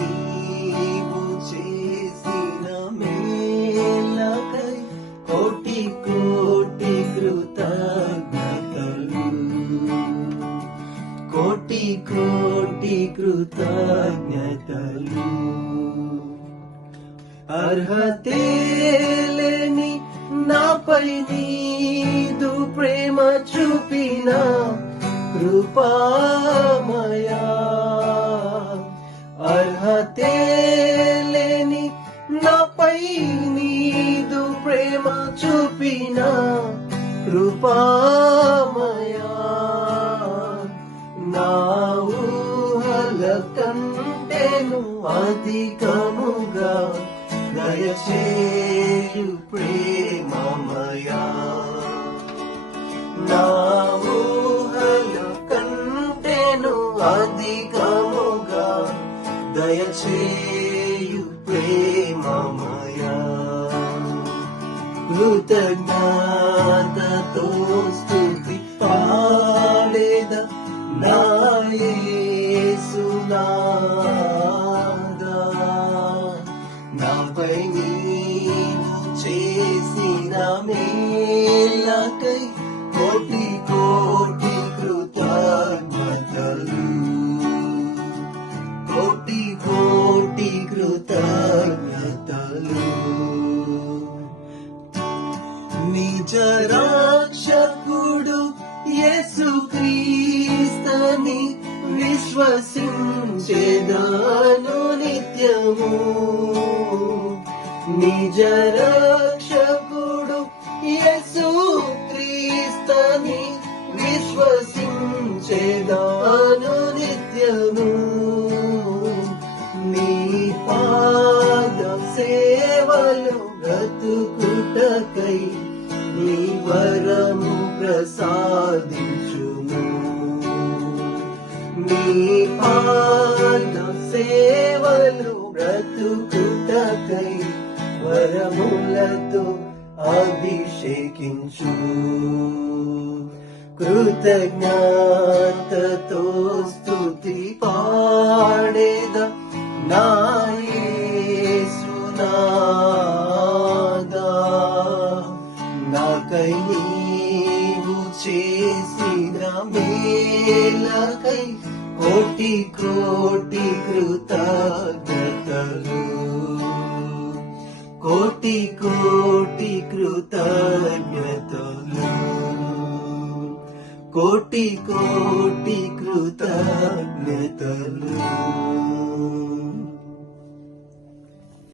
నీవు చేసిన మేలకై కోటి కోటి కృతజ్ఞతలు. కోటి కోటి కృతజ్ఞతలు. అర్హతే లేని నాపై నీదు ప్రేమ చూపిన కృపామయా. చూపిన కృపామయా. నా ఊహల కంటేను అధికముగా దయచేయు ప్రేమమయా. నా ఊహల కంటేను అధికముగా దయచేయు ప్రేమమయా. కృతజ్ఞతతో స్తుతి పాడేద నాయసునాదా నాపై నీవు చేసిన మేలకై కోటి కో నిజ రక్షకుడు యేసు క్రీస్తని విశ్వసించేదాను నిత్యము. నిజ రక్షకుడు యేసు క్రీస్తని విశ్వసించేదాను నిత్యము. నీ పాద సేవలు బ్రతుకుటకై వరము ప్రసాదించుము. నీ పాద సేవలు బ్రతుకుటకై వరములతో అభిషేకించు కృతజ్ఞాతతో స్తుతి చేసిన మేలకై కోటి కోటి కృతజ్ఞతలు. కోటి కోటి కృతజ్ఞతలు. కోటి కోటి కృతజ్ఞతలు.